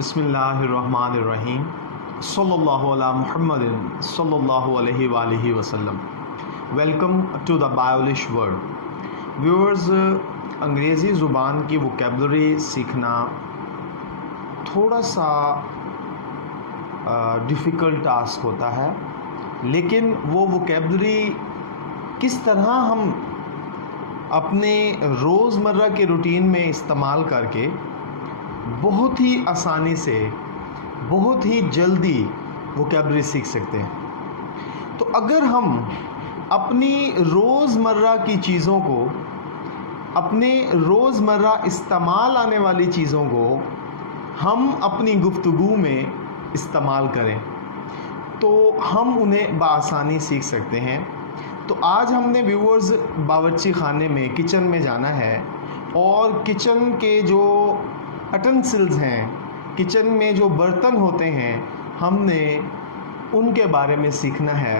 बिस्मिल्लाहिर्रहमानिर्रहीम सल्लल्लाहु अला मुहम्मदिन सल्लल्लाहु अलैहि वसल्लम। Welcome to the Biolish world. Viewers, अंग्रेज़ी ज़ुबान की वोकेबलरी सीखना थोड़ा सा डिफ़िकल्ट टास्क होता है, लेकिन वो वोकेबलरी किस तरह हम अपने रोज़मर्रा के रूटीन में इस्तेमाल करके बहुत ही आसानी से, बहुत ही जल्दी वोकेबलरी सीख सकते हैं। तो अगर हम अपनी रोज़मर्रा की चीज़ों को, अपने रोज़मर्रा इस्तेमाल आने वाली चीज़ों को हम अपनी गुफ्तगू में इस्तेमाल करें तो हम उन्हें बआसानी सीख सकते हैं। तो आज हमने व्यूअर्स बावर्ची खाने में, किचन में जाना है और किचन के जो अटेंसिल्स हैं, किचन में जो बर्तन होते हैं, हमने उनके बारे में सीखना है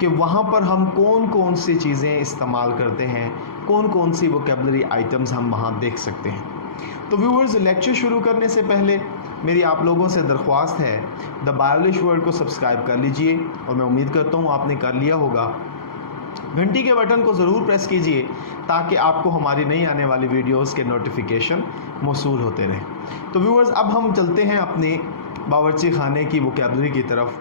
कि वहाँ पर हम कौन कौन सी चीज़ें इस्तेमाल करते हैं, कौन कौन सी वोकेबलरी आइटम्स हम वहाँ देख सकते हैं। तो व्यूअर्स, लेक्चर शुरू करने से पहले मेरी आप लोगों से दरख्वास्त है, द बायोलिश वर्ल्ड को सब्सक्राइब कर लीजिए और मैं उम्मीद करता हूँ आपने कर लिया होगा। घंटी के बटन को ज़रूर प्रेस कीजिए ताकि आपको हमारी नई आने वाली वीडियोस के नोटिफिकेशन मौसूल होते रहें। तो व्यूअर्स, अब हम चलते हैं अपने बावर्ची खाने की वोकेबलरी की तरफ।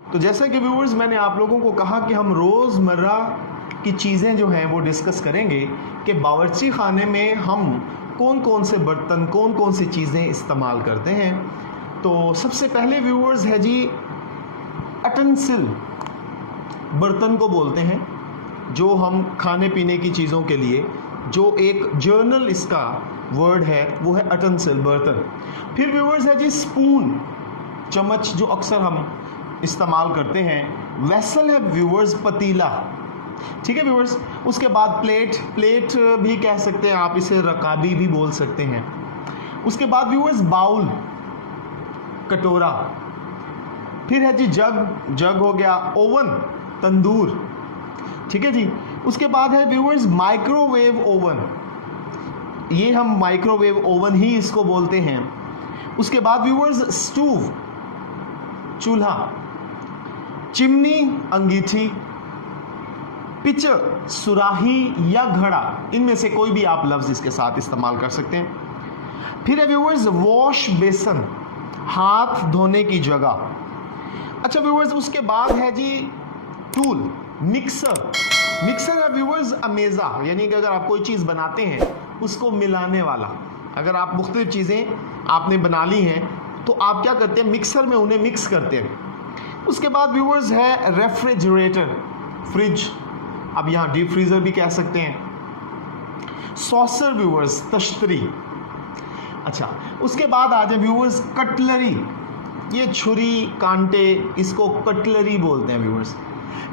तो जैसा कि व्यूअर्स, मैंने आप लोगों को कहा कि हम रोज़मर्रा की चीज़ें जो हैं वो डिस्कस करेंगे कि बावर्ची खाने में हम कौन कौन से बर्तन, कौन कौन सी चीज़ें इस्तेमाल करते हैं। तो सबसे पहले व्यूअर्स है जी अटेंसिल। बर्तन को बोलते हैं जो हम खाने पीने की चीज़ों के लिए, जो एक जर्नल इसका वर्ड है वो है अटेंसिल, बर्तन। फिर व्यूअर्स है जी स्पून, चम्मच जो अक्सर हम इस्तेमाल करते हैं। वेसल है व्यूअर्स, पतीला, ठीक है व्यूअर्स। उसके बाद प्लेट भी कह सकते हैं आप, इसे रकाबी भी बोल सकते हैं। उसके बाद व्यूअर्स बाउल, कटोरा। फिर है जी जग हो गया, ओवन, तंदूर, ठीक है जी। उसके बाद है व्यूअर्स माइक्रोवेव ओवन, ये हम माइक्रोवेव ओवन ही इसको बोलते हैं। उसके बाद व्यूअर्स स्टोव, चूल्हा, चिमनी, अंगीठी, पिचर, सुराही या घड़ा, इनमें से कोई भी आप लफ्ज़ इसके साथ इस्तेमाल कर सकते हैं। फिर है व्यूअर्स वॉश बेसन, हाथ धोने की जगह। अच्छा व्यूअर्स, उसके बाद है जी टूल, मिक्सर। मिक्सर है व्यूअर्स अमेज़ा, यानी कि अगर आप कोई चीज़ बनाते हैं उसको मिलाने वाला। अगर आप मुख्तलिफ चीज़ें आपने बना ली हैं तो आप क्या करते हैं, मिक्सर में उन्हें मिक्स करते हैं। उसके बाद व्यूअर्स है रेफ्रिजरेटर, फ्रिज, अब यहाँ डीप फ्रीज़र भी कह सकते हैं। सॉसर व्यूअर्स, तश्तरी। अच्छा, उसके बाद आ जाए व्यूअर्स कटलरी, ये छुरी, कांटे, इसको कटलरी बोलते हैं व्यूअर्स।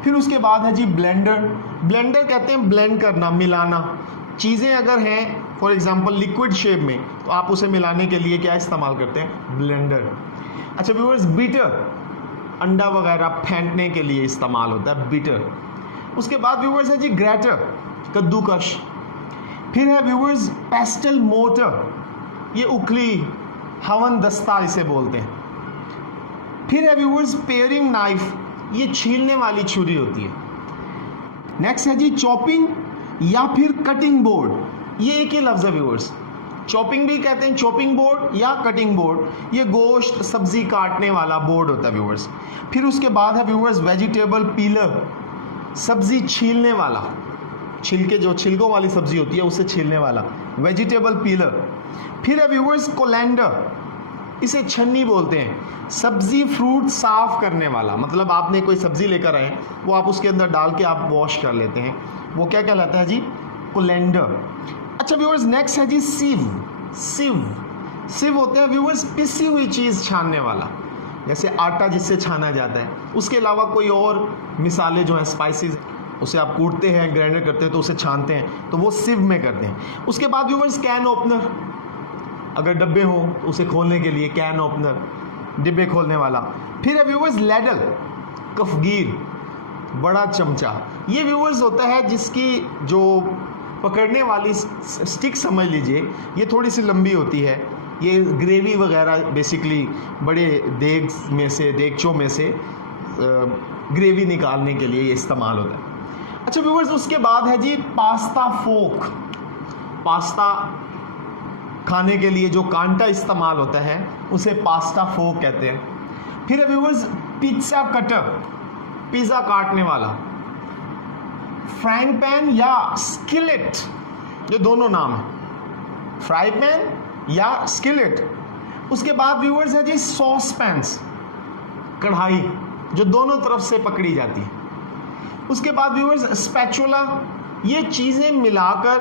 फिर उसके बाद है जी ब्लेंडर। ब्लेंडर कहते हैं ब्लेंड करना, मिलाना। चीज़ें अगर हैं फॉर एग्जांपल लिक्विड शेप में तो आप उसे मिलाने के लिए क्या इस्तेमाल करते हैं, ब्लेंडर। अच्छा व्यूअर्स बीटर, अंडा वगैरह फेंटने के लिए इस्तेमाल होता है बीटर। उसके बाद व्यूअर्स है जी ग्रेटर, कद्दूकश। फिर है व्यूअर्स पेस्टल मोटर, ये उखली, हवन दस्ता इसे बोलते हैं। फिर है व्यूअर्स पेयरिंग नाइफ, ये छीलने वाली छुरी होती है। नेक्स्ट है जी चॉपिंग या फिर कटिंग बोर्ड, ये एक ही लफ्ज़ है व्यूअर्स। चॉपिंग भी कहते हैं, चॉपिंग बोर्ड या कटिंग बोर्ड, ये गोश्त सब्जी काटने वाला बोर्ड होता है व्यूअर्स। फिर उसके बाद है व्यूअर्स वेजिटेबल पीलर, सब्जी छीलने वाला, छिलके, जो छिलकों वाली सब्जी होती है उसे छीलने वाला, वेजिटेबल पीलर। फिर है व्यूअर्स कोलैंडर, इसे छन्नी बोलते हैं, सब्जी फ्रूट साफ करने वाला। मतलब आपने कोई सब्जी लेकर आए, वो आप उसके अंदर डाल के आप वॉश कर लेते हैं, वो क्या कहलाता है जी, कोलैंडर। अच्छा व्यूअर्स, नेक्स्ट है जी सिव होते हैं व्यूअर्स पिसी हुई चीज़ छानने वाला, जैसे आटा जिससे छाना जाता है। उसके अलावा कोई और मिसाले जो हैं स्पाइसेस, उसे आप कूटते हैं, ग्राइंडर करते हैं तो उसे छानते हैं, तो वो सिव में करते हैं। उसके बाद व्यूअर्स कैन ओपनर, अगर डब्बे हों तो उसे खोलने के लिए कैन ओपनर, डिब्बे खोलने वाला। फिर है व्यूअर्स लैडल, कफगीर, बड़ा चमचा। ये व्यूअर्स होता है जिसकी जो पकड़ने वाली स्टिक समझ लीजिए, ये थोड़ी सी लंबी होती है। ये ग्रेवी वगैरह बेसिकली बड़े देगचों में से ग्रेवी निकालने के लिए ये इस्तेमाल होता है। अच्छा व्यूअर्स, उसके बाद है जी पास्ता फोक। पास्ता खाने के लिए जो कांटा इस्तेमाल होता है उसे पास्ता फोक कहते हैं। फिर है व्यूअर्स पिज्जा कटर, पिज़्ज़ा काटने वाला। फ्राइंग पैन या स्किलेट, ये दोनों नाम है, फ्राई पैन या स्किलेट। उसके बाद व्यूअर्स है जी सॉस पैंस, कढ़ाई जो दोनों तरफ से पकड़ी जाती है। उसके बाद व्यूअर्स स्पैचुला, ये चीज़ें मिलाकर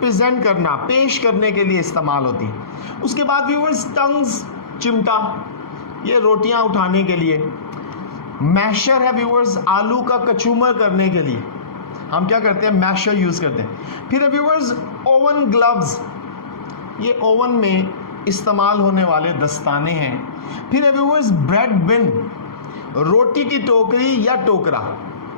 प्रेजेंट करना, पेश करने के लिए इस्तेमाल होती है। उसके बाद व्यूअर्स टंग्स, चिमटा, ये रोटियां उठाने के लिए। मैशर है व्यूअर्स, आलू का कचूमर करने के लिए हम क्या करते हैं, मैशर यूज़ करते हैं। फिर है व्यूअर्स ओवन ग्लव्स, ये ओवन में इस्तेमाल होने वाले दस्ताने हैं। फिर है व्यूअर्स ब्रेड बिन, रोटी की टोकरी या टोकरा,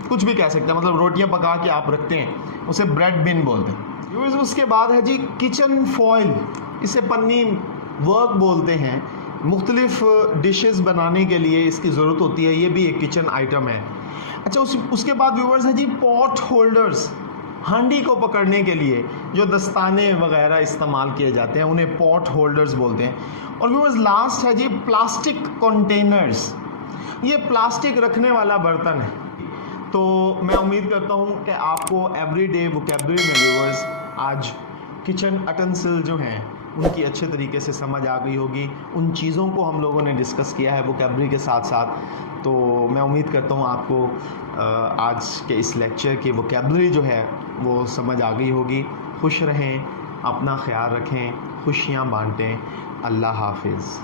कुछ भी कह सकते हैं, मतलब रोटियां पका के आप रखते हैं उसे ब्रेड बिन बोलते हैं। व्यूअर्स उसके बाद है जी किचन फॉयल, इसे पन्नी वर्क बोलते हैं। मुख्तलिफ डिशेस बनाने के लिए इसकी ज़रूरत होती है, ये भी एक किचन आइटम है। अच्छा उसके बाद व्यूअर्स है जी पॉट होल्डर्स, हांडी को पकड़ने के लिए जो दस्ताने वगैरह इस्तेमाल किए जाते हैं उन्हें पॉट होल्डर्स बोलते हैं। और व्यूअर्स लास्ट है जी प्लास्टिक कंटेनर्स, ये प्लास्टिक रखने वाला बर्तन है। तो मैं उम्मीद करता हूँ कि आपको एवरीडे वोकैबुलरी में व्यूअर्स आज किचन अटेंसिल जो हैं उनकी अच्छे तरीके से समझ आ गई होगी। उन चीज़ों को हम लोगों ने डिस्कस किया है वोकैबुलरी के साथ साथ। तो मैं उम्मीद करता हूँ आपको आज के इस लेक्चर की वोकैबुलरी जो है वो समझ आ गई होगी। खुश रहें, अपना ख्याल रखें, खुशियाँ बांटें। अल्लाह हाफिज़।